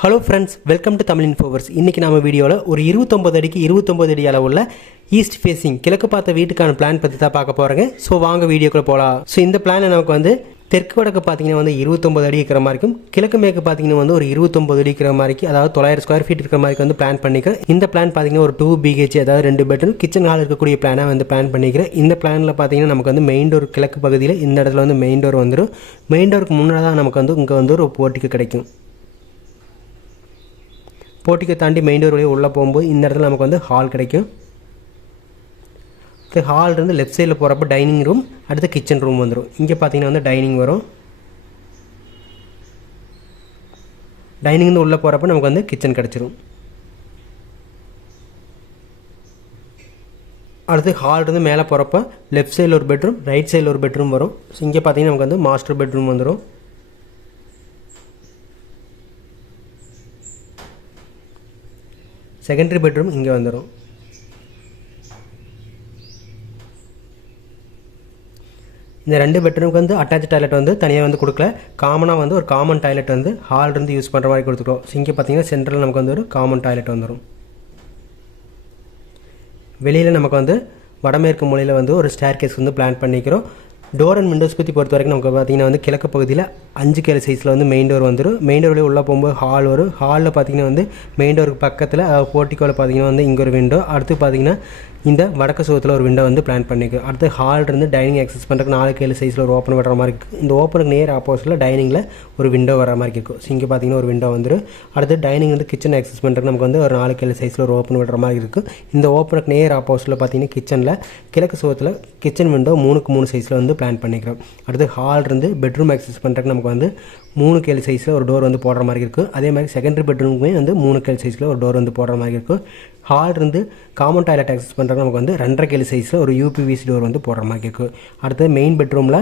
Hello friends welcome to Tamil infoverse இன்றைக்கி நம்ம வீடியோவில் ஒரு இருபத்தொம்பது அடிக்கு இருபத்தொம்பது அடி அளவுள்ள ஈஸ்ட் ஃபேஸிங் கிழக்கு பார்த்த வீட்டுக்கான பிளான் பற்றி தான் பார்க்க போகிறேங்க ஸோ வாங்க வீடியோக்குள்ளே போகலாம் ஸோ இந்த பிளானை நமக்கு வந்து தெற்கு வடக்கு பார்த்தீங்கன்னா வந்து இருபத்தொம்பது அடி இருக்கிற மாதிரி இருக்கும். கிழக்கு மேற்கு பார்த்தீங்கன்னா வந்து ஒரு இருபத்தொம்பது அடி இருக்கிற மாதிரி அதாவது தொள்ளாயிரம் ஸ்கொயர் ஃபீட் இருக்கிற மாதிரி வந்து பிளான் பண்ணிக்கிறேன். இந்த பிளான் பார்த்தீங்கன்னா ஒரு டூ பிஹெச் அதாவது ரெண்டு பெட்ரூம் கிச்சன் ஹால் இருக்கக்கூடிய பிளானாக வந்து பிளான் பண்ணிக்கிறேன். இந்த பிளானில் பார்த்தீங்கன்னா நமக்கு வந்து மெயின் டோர் கிழக்கு பகுதியில் இந்த இடத்துல வந்து மெயின் டோர் வந்துடும் மெயின் டோருக்கு முன்னாடி தான் நமக்கு வந்து இங்கே வந்து ஒரு போட்டிக்கு கிடைக்கும். போட்டிக்கை தாண்டி மெயின் டோர் வழியாக உள்ளே போகும்போது இந்த இடத்துல நமக்கு வந்து ஹால் கிடைக்கும். இது ஹால் இருந்து லெஃப்ட் சைடில் போகிறப்ப டைனிங் ரூம் அடுத்து கிச்சன் ரூம் வந்துடும் இங்கே பார்த்தீங்கன்னா வந்து டைனிங் வரும். டைனிங்ந்து உள்ளே போகிறப்ப நமக்கு வந்து கிச்சன் கிடச்சிரும். அடுத்து ஹால் இருந்து மேலே போகிறப்ப லெஃப்ட் சைடில் ஒரு பெட்ரூம் ரைட் சைடில் ஒரு பெட்ரூம் வரும். ஸோ இங்கே பார்த்தீங்கன்னா நமக்கு வந்து மாஸ்டர் பெட்ரூம் வந்துடும் செகண்டரி பெட்ரூம் இங்கே வந்துடும் இந்த ரெண்டு பெட்ரூமுக்கு வந்து அட்டாச் டாய்லெட் வந்து தனியாக வந்து கொடுக்கல. காமனாக வந்து ஒரு காமன் டாய்லெட் வந்து ஹால் இருந்து யூஸ் பண்ணுற மாதிரி கொடுத்துருக்கோம் ஸோ இங்கே பார்த்தீங்கன்னா சென்ட்ரல் நமக்கு வந்து ஒரு காமன் டாய்லெட் வந்துடும் வெளியில் நமக்கு வந்து வடமேற்கு மூலையில் வந்து ஒரு ஸ்டேர் கேஸ் வந்து பிளான் பண்ணிக்கிறோம். டோர் அண்ட் விண்டோஸ் பற்றி பொறுத்த வரைக்கும் நமக்கு பார்த்தீங்கன்னா வந்து கிழக்கு பகுதியில் அஞ்சு கேள் சைஸில் வந்து மெயின் டோர் வந்துடும் மெயின் டோர்லேயே உள்ளே போகும்போது ஹால் வரும். ஹாலில் பார்த்தீங்கன்னா வந்து மெயின் டோருக்கு பக்கத்தில் போர்ட்டிக்கோவில் பார்த்தீங்கன்னா வந்து இங்கே ஒரு விண்டோ அடுத்து பார்த்தீங்கன்னா இந்த வடக்கு சுகத்தில் ஒரு விண்டோ வந்து பிளான் பண்ணிக்கும் அடுத்து ஹால் இருந்து டைனிங் ஆக்சஸ் பண்ணுறதுக்கு நாலு கேள் சைஸில் ஒரு ஓப்பன் வர மாதிரி இருக்குது இந்த ஓப்பனுக்கு நேர் ஆப்போசிட்டில் டைனிங்கில் ஒரு விண்டோ வர மாதிரி இருக்கும் ஸோ இங்கே பார்த்தீங்கன்னா ஒரு விண்டோ வந்துடும் அடுத்து டைனிங் வந்து கிச்சன் ஆக்சஸ் பண்ணுறதுக்கு நமக்கு வந்து ஒரு நாலு கேள் சைஸில் ஒரு ஓப்பன் விடுற மாதிரி இருக்கும் இந்த ஓப்பனுக்கு நேர் ஆப்போசிட்டில் பார்த்தீங்கன்னா கிச்சனில் கிழக்கு சுகத்தில் கிச்சன் விண்டோ மூணுக்கு மூணு சைஸில் வந்து பிளான் பண்ணிக்கிறோம். அடுத்து ஹால் இருந்து பெட்ரூம் ஆக்சஸ் பண்ணுறதுக்கு நமக்கு வந்து மூணு கேள் சைஸில் ஒரு டோர் வந்து போடுற மாதிரி இருக்கும் அதே மாதிரி செகண்டரி பெட்ரூமுக்குமே வந்து மூணு கேள் சைஸில் ஒரு டோர் வந்து போடுற மாதிரி இருக்கும் ஹால் இருந்து காமன் டாய்லெட் ஆக்சஸ் பண்ணுறதுக்கு நமக்கு வந்து ரெண்டரை கேள் சைஸில் ஒரு யூபிவிசி டோர் வந்து போடுற மாதிரி இருக்கும் அடுத்து மெயின் பெட்ரூமில்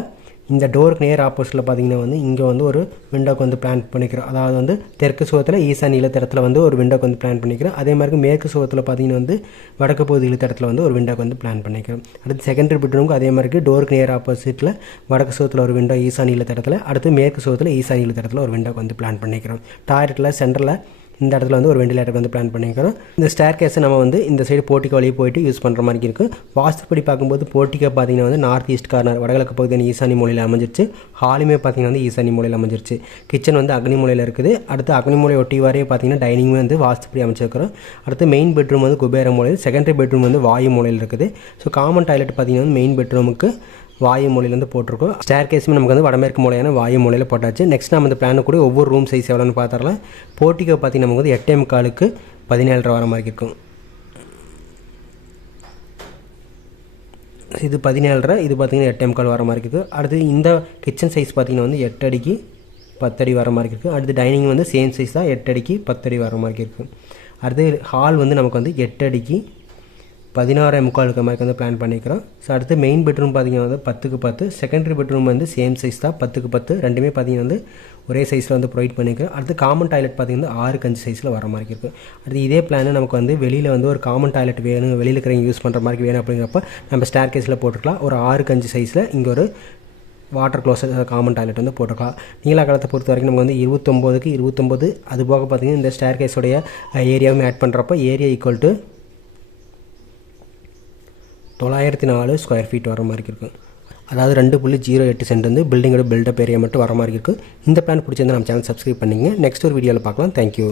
இந்த டோருக்கு நேர் ஆப்போசிட்டில் பார்த்தீங்கன்னா வந்து இங்கே வந்து ஒரு விண்டோக்கு வந்து பிளான் பண்ணிக்கிறோம். அதாவது வந்து தெற்கு சுகத்தில் ஈசான் இழுத்தடத்தில் வந்து ஒரு விண்டோக்கு வந்து பிளான் பண்ணிக்கிறோம். அதே மாதிரி மேற்கு சுகத்தில் பார்த்தீங்கன்னா வந்து வடக்கு பகுதி இழுத்தடத்தில் வந்து ஒரு விண்டோக்கு வந்து பிளான் பண்ணிக்கிறோம். அடுத்து செகண்டரி பெட்ரூமுக்கு அதே மாதிரி டோருக்கு நேர் ஆப்போசிட்டில் வடக்கு சுகத்தில் ஒரு விண்டோ ஈசான் இழுத்தடத்தில் அடுத்து மேற்கு சுகத்தில் ஈசான் இழுத்தடத்தில் ஒரு விண்டோக்கு வந்து பிளான் பண்ணிக்கிறோம். டாய்லெட்டில் சென்டரில் இந்த இடத்துல வந்து ஒரு வெண்டிலேட்டர் வந்து பிளான் பண்ணிக்கிறோம். இந்த ஸ்டேர் கேஸை நம்ம வந்து இந்த சைடு போட்டிக்கு வழியே போயிட்டு யூஸ் பண்ணுற மாதிரி இருக்குது வாஸ்துப்படி பார்க்கும்போது போட்டிக்கை பார்த்தீங்கன்னா வந்து நார்த் ஈஸ்ட் கார்னர் வடகிழக்கு பகுதியான ஈசானி மூலையில் அமைஞ்சிருச்சு. ஹாலுமே பார்த்தீங்கன்னா வந்து ஈசானி மூலையில் அமைஞ்சிருச்சு. கிச்சன் வந்து அக்னி மூலையில் இருக்குது. அடுத்து அக்னி மூலை ஒட்டி வரையே பார்த்தீங்கன்னா டைனிங் வந்து வாஸ்துப்படி அமைச்சிருக்கிறோம். அடுத்து மெயின் பெட்ரூம் வந்து குபேர மூலையில் செகண்டரி பெட்ரூம் வந்து வாயு மூலையில் இருக்குது. ஸோ காமன் டாய்லெட் பார்த்தீங்கன்னா வந்து மெயின் பெட்ரூமுக்கு வாயு மூலையிலேருந்து போட்டிருக்கோம். ஸ்டேர் கேஸுமே நமக்கு வந்து வடமேற்கு மூலையான வாயு மூலையில் போட்டாச்சு. நெக்ஸ்ட் நம்ம இந்த பிளான் கூட ஒவ்வொரு ரூம் சைஸ் எவ்வளோன்னு பார்த்துடலாம். போர்ட்டிக்கோ பார்த்தீங்கன்னா நமக்கு வந்து எட்டே முக்காலுக்கு பதினேழரை வர மாதிரி இருக்கும். இது பதினேழரை இது பார்த்தீங்கன்னா எட்டே முக்கால் வர மாதிரி இருக்குது அடுத்து இந்த கிச்சன் சைஸ் பார்த்தீங்கன்னா வந்து எட்டு அடிக்கு பத்தடி வர மாதிரி இருக்குது அடுத்து டைனிங் வந்து சேம் சைஸ் தான் எட்டு அடிக்கு பத்தடி வர மாதிரி இருக்குது அடுத்து ஹால் வந்து நமக்கு வந்து எட்டு அடிக்கு பதினாறே முக்கால் இருக்க மாதிரி வந்து பிளான் பண்ணிக்கிறோம். ஸோ அடுத்து மெயின் பெட்ரூம் பார்த்தீங்கன்னா வந்து பத்துக்கு பத்து. செகண்டரி பெட்ரூம் வந்து சேம் சைஸ் தான் பத்துக்கு பத்து. ரெண்டுமே பார்த்தீங்கன்னா வந்து ஒரே சைஸில் வந்து ப்ரொவைட் பண்ணிக்கிறோம். அடுத்து காமன் டாய்லெட் பார்த்தீங்கன்னா ஆறு அஞ்சு சைஸில் வர மாதிரி இருக்கும் அடுத்து இதே பிளான் நமக்கு வந்து வெளியில் வந்து ஒரு காமன் டாய்லெட் வேணும் வெளியில் இருக்கிறவங்க யூஸ் பண்ணுற மாதிரி வேணும் அப்படிங்கிறப்ப நம்ம ஸ்டேர் கேஸில் போட்டுக்கலாம். ஒரு ஆறு கஞ்சு சைஸில் இங்கே ஒரு வாட்டர் க்ளோசர் காமன் டாய்லெட் வந்து போட்டுக்கலாம். நீலாக்காலத்தை பொறுத்த வரைக்கும் நமக்கு வந்து இருபத்தொம்போதுக்கு இருபத்தொம்போது அது போக பார்த்தீங்கன்னா இந்த ஸ்டேர் கேஸோடைய ஏரியாவும் ஆட் பண்ணுறப்ப ஏரியா ஈக்குவல் டு தொள்ளாயிரத்தி நாலு ஸ்கொயர் ஃபீட் வர மாதிரி இருக்கும் அதாவது ரெண்டு புள்ளி ஜீரோ எட்டு சென்ட் வந்து பில்டிங்கோட பில்டப் ஏரியா மட்டும் வர மாதிரி இருக்குது இந்த பிளான் பிடிச்சிருந்தா நம்ம சேனல் சப்ஸ்கிரைப் பண்ணிங்க நெக்ஸ்ட் ஒரு வீடியோவில் பார்க்கலாம். தேங்க்யூ